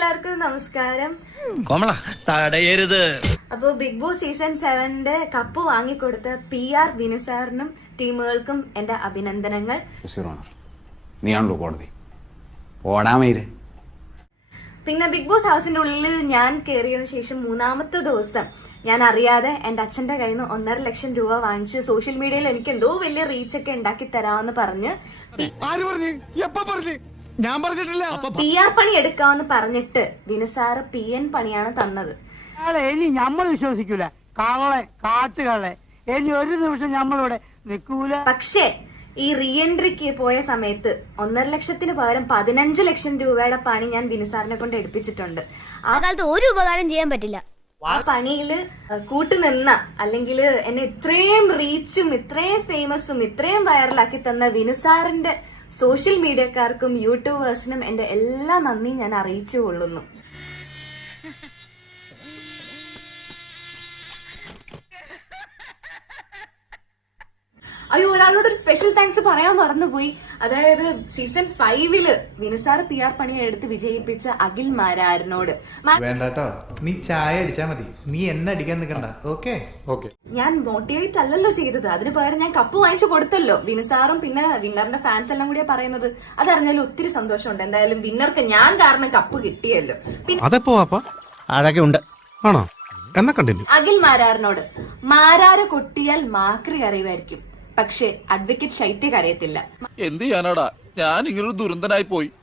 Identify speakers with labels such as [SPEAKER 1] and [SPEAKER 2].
[SPEAKER 1] എല്ലാവർക്കും നമസ്കാരം. അപ്പൊ ബിഗ് ബോസ് സീസൺ 7 കപ്പ് വാങ്ങിക്കൊടുത്ത PR വിനു സാറിനും ടീമുകൾക്കും എന്റെ അഭിനന്ദനങ്ങൾ.
[SPEAKER 2] നീയാണല്ലോ കോടതി ഓടാമയില്.
[SPEAKER 1] പിന്നെ ബിഗ് ബോസ് ഹൗസിന്റെ ഉള്ളിൽ ഞാൻ കയറിയതിനു ശേഷം 3-ാമത്തെ ദിവസം ഞാൻ അറിയാതെ എന്റെ അച്ഛന്റെ കയ്യിൽ നിന്ന് 1.5 ലക്ഷം രൂപ വാങ്ങിച്ച് സോഷ്യൽ മീഡിയയിൽ എനിക്ക് എന്തോ വലിയ റീച്ചൊക്കെ ഉണ്ടാക്കി തരാമെന്ന് പറഞ്ഞ് PR പണി എടുക്കാമെന്ന് പറഞ്ഞിട്ട് വിനു സാറ് PN പണിയാണ് തന്നത്.
[SPEAKER 3] ഇനി നമ്മൾ വിശ്വസിക്കൂല, കള്ളെ കാട്ടുകളെ ഇനി ഒരു നിമിഷം നമ്മളിവിടെ നിൽക്കൂല.
[SPEAKER 1] പക്ഷേ ഈ റീ എൻട്രിക്ക് പോയ സമയത്ത് 1.5 ലക്ഷത്തിന് പകരം 15 ലക്ഷം രൂപയുടെ പണി ഞാൻ വിനു സാറിനെ കൊണ്ട് എടുപ്പിച്ചിട്ടുണ്ട്.
[SPEAKER 4] ആ കാലത്ത് ഒരു ഉപകാരം ചെയ്യാൻ പറ്റില്ല.
[SPEAKER 1] ആ പണിയില് കൂട്ടുനിന്ന അല്ലെങ്കിൽ എന്നെ ഇത്രയും റീച്ചും ഇത്രയും ഫേമസും ഇത്രയും വൈറലാക്കി തന്ന വിനു സാറിന്റെ സോഷ്യൽ മീഡിയക്കാർക്കും യൂട്യൂബേഴ്സിനും എന്റെ എല്ലാ നന്ദിയും ഞാൻ അറിയിച്ചു കൊള്ളുന്നു. അയ്യോ, ഒരാളോട് ഒരു സ്പെഷ്യൽ താങ്ക്സ് പറയാൻ മറന്നുപോയി. അതായത് സീസൺ 5 വിനു സാർ PR പണി എടുത്ത് വിജയിപ്പിച്ച അഖിൽ മാരാരനോട്.
[SPEAKER 5] വേണ്ടട്ടോ, നീ ചായ അടിച്ചാ മതി, നീ എന്നെ അടിക്കാൻ നിൽക്കണ്ട. Okay okay.
[SPEAKER 1] ഞാൻ മോട്ടിവേറ്റ് അല്ലല്ലോ ചെയ്തത്, അതിന് പകരം ഞാൻ കപ്പ് വാങ്ങിച്ചു കൊടുത്തല്ലോ. വിനു സാറും പിന്നെ വിന്നറിന്റെ ഫാൻസ് എല്ലാം കൂടിയാ പറയുന്നത്. അതറിഞ്ഞാലും ഒത്തിരി സന്തോഷമുണ്ട്. എന്തായാലും വിന്നർക്ക് ഞാൻ കാരണം കപ്പ് കിട്ടിയല്ലോ. പിന്നെ അഖിൽ മാരാരനോട്, മാരാര കൊട്ടിയാൽ മാക്രി അറിയുമായിരിക്കും, പക്ഷെ അഡ്വക്കേറ്റ് ശൈത്യ കരയത്തില്ല.
[SPEAKER 6] എന്ത് ചെയ്യാനാടാ, ഞാൻ ഇങ്ങനൊരു ദുരന്തനായി പോയി.